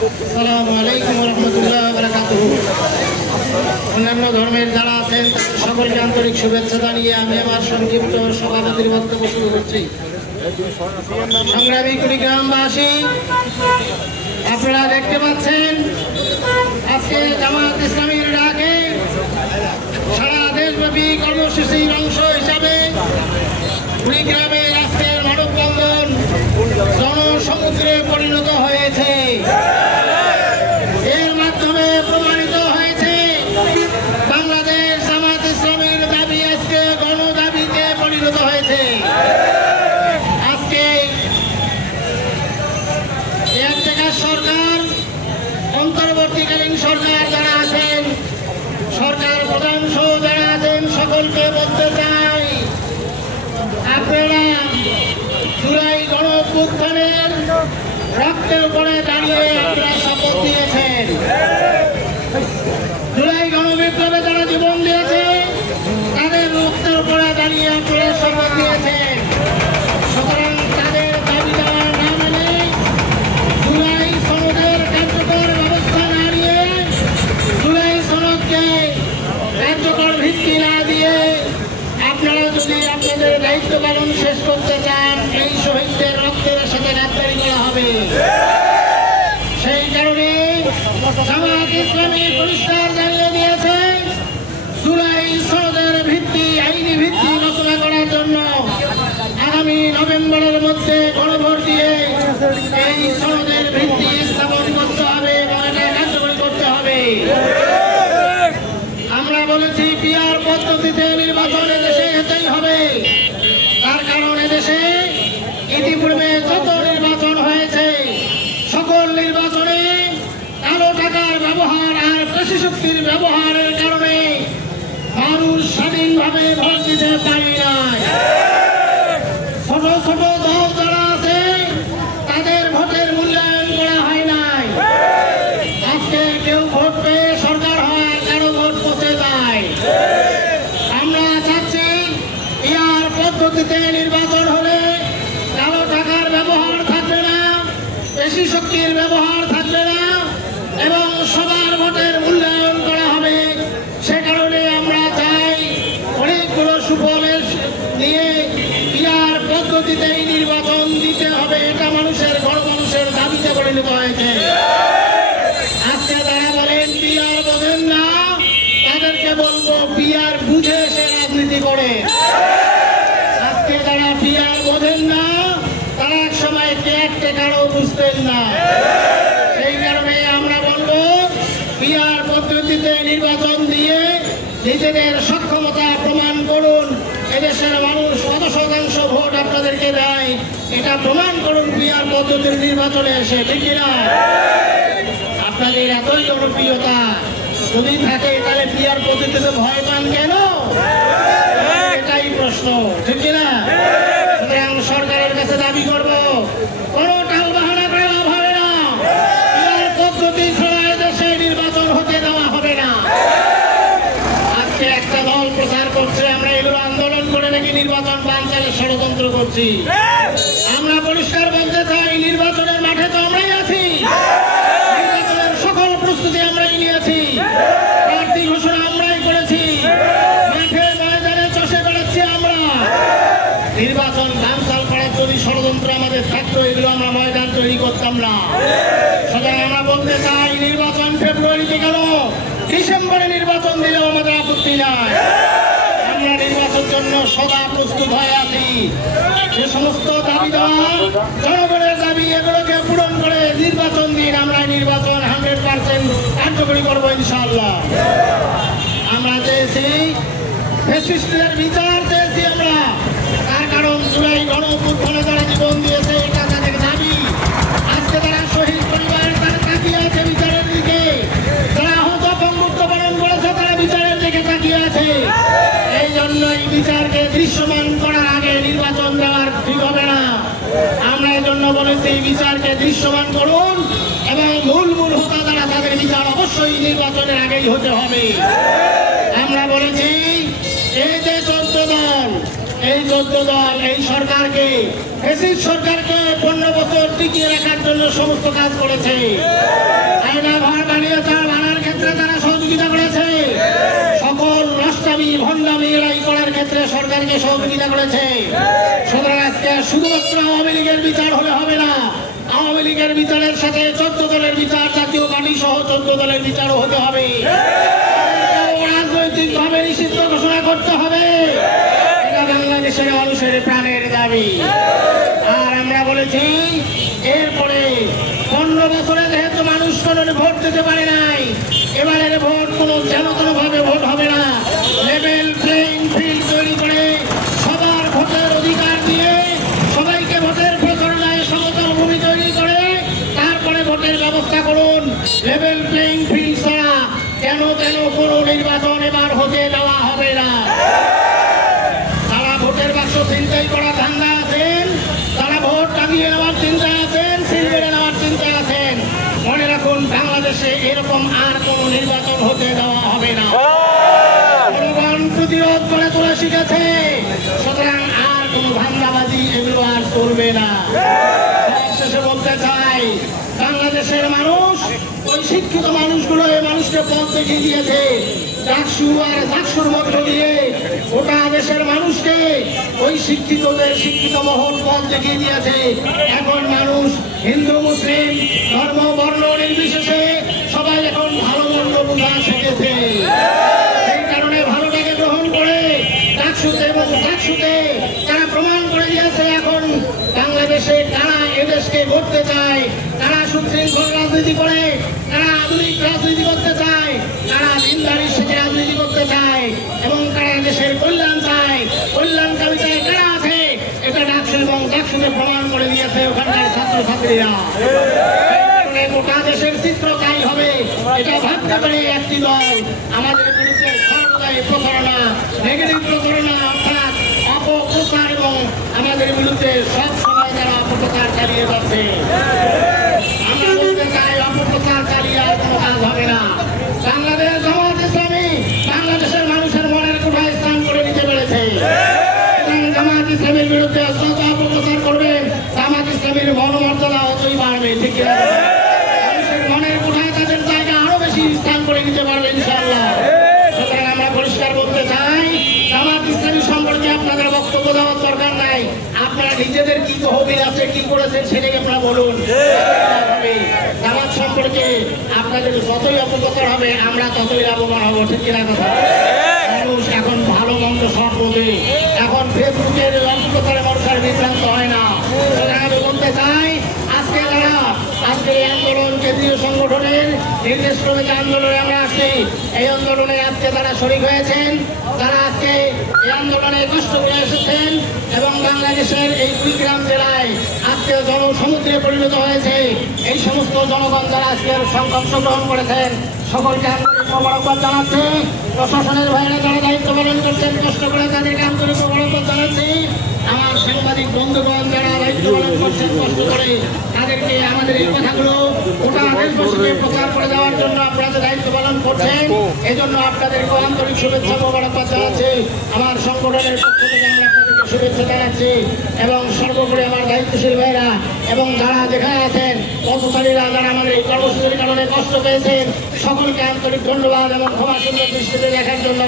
আসসালামু আলাইকুম ওয়া রাহমাতুল্লাহি ওয়া বারাকাতুহু। অন্যান্য ধর্মের যারা আছেন সকলকে আন্তরিক শুভেচ্ছা জানিয়ে আমি আমার সংক্ষিপ্ত সভাপতির বক্তব্য শুরু করছি। সংগ্রামী কুড়িগ্রামবাসী, আপনারা দেখতে পাচ্ছেন আজকে জামায়াত ইসলামীর ডাকে সারা দেশব্যাপী কর্মসূচির অংশ হিসাবে কুড়িগ্রামের আজকের মানববন্ধন জনসমুদ্রে পরিণত হয়েছে। এর মাধ্যমে প্রমাণিত হয়েছে বাংলাদেশ জামায়াত ইসলামীর দাবি আজকে গণদাবিতে পরিণত হয়েছে। আজকে এর সরকার, অন্তর্বর্তীকালীন সরকার যারা আছেন, সরকার প্রধান সহ যারা আছেন, সকলকে বলতে চাই, আপনারা জুলাই গণঅভ্যুত্থানের রক্তের উপরে দাঁড়িয়ে আপনারা শপথ দিয়েছেন। জুলাই গণবিপ্লবে যারা জীবন দিয়েছে তাদের রক্তের উপরে দাঁড়িয়ে আপনারা শপথ দিয়েছেন। সুতরাং তাদের দাবি দেওয়া না মেনে জুলাই সনদের কার্যকর ব্যবস্থা না নিয়ে, জুলাই সনদকে কার্যকর ভিত্তি না দিয়ে আপনারা যদি আপনাদের দায়িত্ব পালন শেষ করতে চান, এই শহীদদের রক্তের সাথে গাদ্দারি করা হবে। সেই কারণে জামায়াত ইসলামী পরিষ্কার জানিয়ে দিয়েছে, জুলাই সনদের ভিত্তি, আইনি ভিত্তি রচনা করার জন্য আগামী নভেম্বরের মধ্যে গণভোট দিয়ে এই সনদের ভিত্তি স্থাপন করতে হবে এবং এটা কার্যকরী করতে হবে। আমরা বলেছি পিআর পদ্ধতিতে নির্বাচন এদেশে হতেই হবে। তার কারণ এদেশে ইতিপূর্বে যত নির্বাচন হয়েছে সকল নির্বাচনে কালো টাকার ব্যবহার আর পেশি শক্তির ব্যবহারের কারণে মানুষ স্বাধীনভাবে ভোট দিতে পারে নাই। ছোট ছোট দল যারা আছে তাদের ভোটের মূল্যায়ন করা হয় নাই। আজকে কেউ ভোট পেয়ে সরকার হয়, কারো ভোট পচে যায়। আমরা চাচ্ছি পিআর পদ্ধতিতে নির্বাচন হলে কালো টাকার ব্যবহার থাকবে না, পেশি শক্তির ব্যবহার থাকবে না এবং সবার ভোটের মূল্যায়ন করা হবে। সে কারণে আমরা চাই অনেকগুলো সুফলের নিয়ে পিআর পদ্ধতিতেই নির্বাচন দিতে হবে। এটা মানুষের গণমানুষের দাবিতে পরিণত হয়েছে। আজকে যারা বলেন পিআর বোঝেন না, তাদেরকে বলবো পিআর বুঝে সে রাজনীতি করে। আজকে যারা পিআর বোঝেন না তারা এক সময় কেয়ারটেকারও বুঝতেন না। সেই কারণে আমরা বলবো পিআর পদ্ধতিতে নির্বাচন দিয়ে নিজেদের সক্ষমতা প্রমাণ করুন। এদেশের মানুষ কত শতাংশ ভোট আপনাদেরকে দেয় এটা প্রমাণ করুন পিআর পদ্ধতির নির্বাচনে এসে, ঠিক কিনা? আপনাদের এতই জনপ্রিয়তা যদি থাকে তাহলে পিআর পদ্ধতিতে ভয় পান কেন? এটাই প্রশ্ন, ঠিক কিনা? সুতরাং সরকারের কাছে দাবি করবো, কোনো টালবাহানা করে লাভ হবে না। পিআর পদ্ধতি ছাড়া এদেশে নির্বাচন হতে দেওয়া হবে না। আজকে একটা দল প্রচার করছে আমরা এগুলো আন্দোলন করে নাকি নির্বাচন বানচালের ষড়যন্ত্র করছি। আমরা পরিষ্কার বলতে চাই, নির্বাচনের মাঠে তো আমরাই আছি, নির্বাচনের সকল প্রস্তুতি আমরাই নিয়েছি, প্রার্থী ঘোষণা আমরাই করেছি, মাঠে ময়দানে চষে বেড়াচ্ছি আমরা। নির্বাচন বানচাল করার যদি ষড়যন্ত্র আমাদের থাকতো এগুলো আমরা ময়দান তৈরি করতাম না। সুতরাং আমরা বলতে চাই, নির্বাচন ফেব্রুয়ারিতে গেল, ডিসেম্বরে নির্বাচন দিলেও আমাদের আপত্তি নাই। আমরা নির্বাচনের জন্য সদা প্রস্তুত হয়ে আছি। যে সমস্ত দাবি দেওয়া জনগণের দাবি, এগুলোকে পূরণ করে নির্বাচন দিন। আমরা নির্বাচন 100% কার্যকরী করবো ইনশাআল্লাহ। আমরা চেয়েছি ফ্যাসিস্টদের বিচার চেয়েছি আমরা। তার কারণ জুলাই গণঅভ্যুত্থানে যারা জীবন দিয়েছে এটা তাদের দাবি। আজকে তারা শহীদ পরিবার তারা তাকিয়ে আছে বিচারের দিকে, যারা আহত পঙ্গুত্ব বরণ করেছে তারা বিচারের দিকে তাকিয়ে আছে। এই জন্য এই বিচারকে দৃশ্যমান করার আগে নির্বাচন দেওয়ার ঠিক হবে না। আমরা এই জন্য বলেছি এই বিচারকে দৃশ্যমান করুন এবং মূল হোতা যারা তাদের বিচার অবশ্যই নির্বাচনের আগেই হতে হবে। আমরা বলেছি এই যে 14 দল, এই 14 দল এই সরকারকে, ফ্যাসিস্ট সরকারকে 15 বছর টিকিয়ে রাখার জন্য সমস্ত কাজ করেছে। সহযোগিতা করেছে। সুতরাং আজকে শুধুমাত্র আওয়ামী লীগের বিচার হলে হবে না, আওয়ামী লীগের বিচারের সাথে 14 দলের বিচার, জাতীয় পার্টি সহ 14 দলের বিচারও হতে হবে। রাজনৈতিকভাবে নিষিদ্ধ ঘোষণা করতে হবে, এটা বাংলাদেশের মানুষের প্রাণের দাবি। আর আমরা বলেছি এরপরে 15 বছরে যেহেতু মানুষ কোনো ভোট দিতে পারে নাই, এবারের ভোট কোনো যেন কোনোভাবে ভোট হবে না, লেভেল প্লেইং ফিল্ড তৈরি করে সবার ভোটের অধিকার দিয়ে সবাইকে ভোটের প্রচারণায় সমতল ভূমি তৈরি করে তারপরে ভোটের ব্যবস্থা করুন। লেভেল প্লেইং ফিল্ড ছাড়া কেন কোনো নির্বাচন এবার হতে দেওয়া হবে না। তারা ভোটের বাক্স ছিনতাই করার ধান্দা আছেন, তারা ভোট কাটিয়ে নেওয়ার চিন্তায় আছেন, সিল মেরে নেওয়ার চিন্তায় আছেন। মনে রাখুন, বাংলাদেশে এরকম আর কোন নির্বাচন হতে দেওয়া হবে না। জনগণ প্রতিরোধ করে তোলা শিখেছে, সুতরাং আর কোন ধান্দাবাজি এগুলো আর চলবে না। শেষে বলতে চাই, বাংলাদেশের মানুষ, ওই শিক্ষিত মানুষগুলো এই মানুষকে পথ দেখিয়ে দিয়েছে। ডাকসু আর ডাকসুর মধ্য দিয়ে গোটা দেশের মানুষকে ওই শিক্ষিতদের শিক্ষিত মহল পথ দেখিয়ে দিয়েছে। এখন মানুষ হিন্দু মুসলিম ধর্ম বর্ণ নির্বিশেষে সবাই এখন ভালো মন্দ বোঝা শিখেছে। সেই কারণে ভালোটাকে গ্রহণ করে ডাকসুতে এবং ডাকসুতে তারা প্রমাণ করে দিয়েছে এখন বাংলাদেশে কারা এদেশকে গড়তে চায়, তারা সুশৃঙ্খল রাজনীতি করে, তারা আধুনিক রাজনীতি করতে চায়, তারা দিনদারি শেখে রাজনীতি করতে চায় এবং তারা দেশের কল্যাণ চায়। কল্যাণকামীতে কারা আছে এটা ডাকসু এবং ডাকসুতে প্রমাণ করে দিয়েছে ওখানকার ছাত্রছাত্রীরা। গোটা দেশের চিত্র তাই হবে, এটা ভাবতে পারে একটি দল আমাদের বিরুদ্ধে সর্বদাই প্রচারণা, নেগেটিভ প্রচারণা অর্থাৎ অপপ্রচার এবং আমাদের বিরুদ্ধে সব সময় তারা অপপ্রচার চালিয়ে যাচ্ছে। আমরা বলতে চাই, অপপ্রচার চালিয়ে আর কোনো কাজ হবে না। বাংলাদেশ জামাত ইসলামী বাংলাদেশের মানুষের মনের কোঠায় স্থান করে নিতে পেরেছে। জামাত ইসলামের বিরুদ্ধে যত অপপ্রচার করবেন, জামাত ইসলামের মনোমর্যাদা অতই বাড়বে। ঠিক কিনা? মানুষের মনের কোঠায় তাদের জায়গা আরো বেশি স্থান করে নিতে পারবে ইনশাআল্লাহ। সুতরাং আমরা পরিষ্কার বলতে চাই, জামাত ইসলামী সম্পর্কে আপনাদের বক্তব্য দেওয়ার দরকার নাই। আপনারা নিজেদের কি তহবিল আছে, কি করেছেন সেটাকে আপনারা বলুন। জামাত সম্পর্কে আপনাদের যতই অপপ্রচার হবে আমরা ততই লাভবান হবো। ঠিক কিনা কথা? মানুষ এখন ভালো মন্দ সব বোঝে, এখন ফেসবুকের অপপ্রচারে মানুষের বিভ্রান্ত হয় না। আমি বলতে চাই, আজকে যারা আজকে এই আন্দোলন কেন্দ্রীয় সংগঠনের নির্দেশ ক্রমে যে আন্দোলনে আমরা আসছি, এই আন্দোলনে আজকে তারা শরীক হয়েছেন, তারা আজকে এই আন্দোলনে কষ্ট করে এসেছেন এবং বাংলাদেশের এই কুড়িগ্রাম জেলায় আজকে জনসমুদ্রে পরিণত হয়েছে। এই সমস্ত জনগণ যারা আজকের অংশগ্রহণ করেছেন সকলকে আন্তরিক মোবারকবাদ জানাচ্ছি। প্রশাসনের ভাইরা যারা দায়িত্ব পালন করছেন কষ্ট করে তাদেরকে আন্তরিক মোবারকবাদ জানাচ্ছি। আমার সাংবাদিক বন্ধুগণ যারা দায়িত্ব পালন করছেন কষ্ট করে তাদেরকে আমাদের এই কথাগুলো গোটা দেশবাসীকে প্রচার করে দেওয়ার জন্য আপনারা দায়িত্ব পালন করছেন, এজন্য আপনাদেরকে আন্তরিক শুভেচ্ছা মোবারকবাদ জানাচ্ছি। আমার সংগঠনের পক্ষ থেকে আমরা আপনাদেরকে শুভেচ্ছা জানাচ্ছি এবং সর্বোপরি আমার দায়িত্বশীল ভাইরা এবং যারা যেখানে আছেন পথচারীরা যারা আমাদের এই কর্মসূচির কারণে কষ্ট পেয়েছেন সকলকে আন্তরিক ধন্যবাদ এবং ক্ষমা সুন্দর দৃষ্টিতে দেখার জন্য।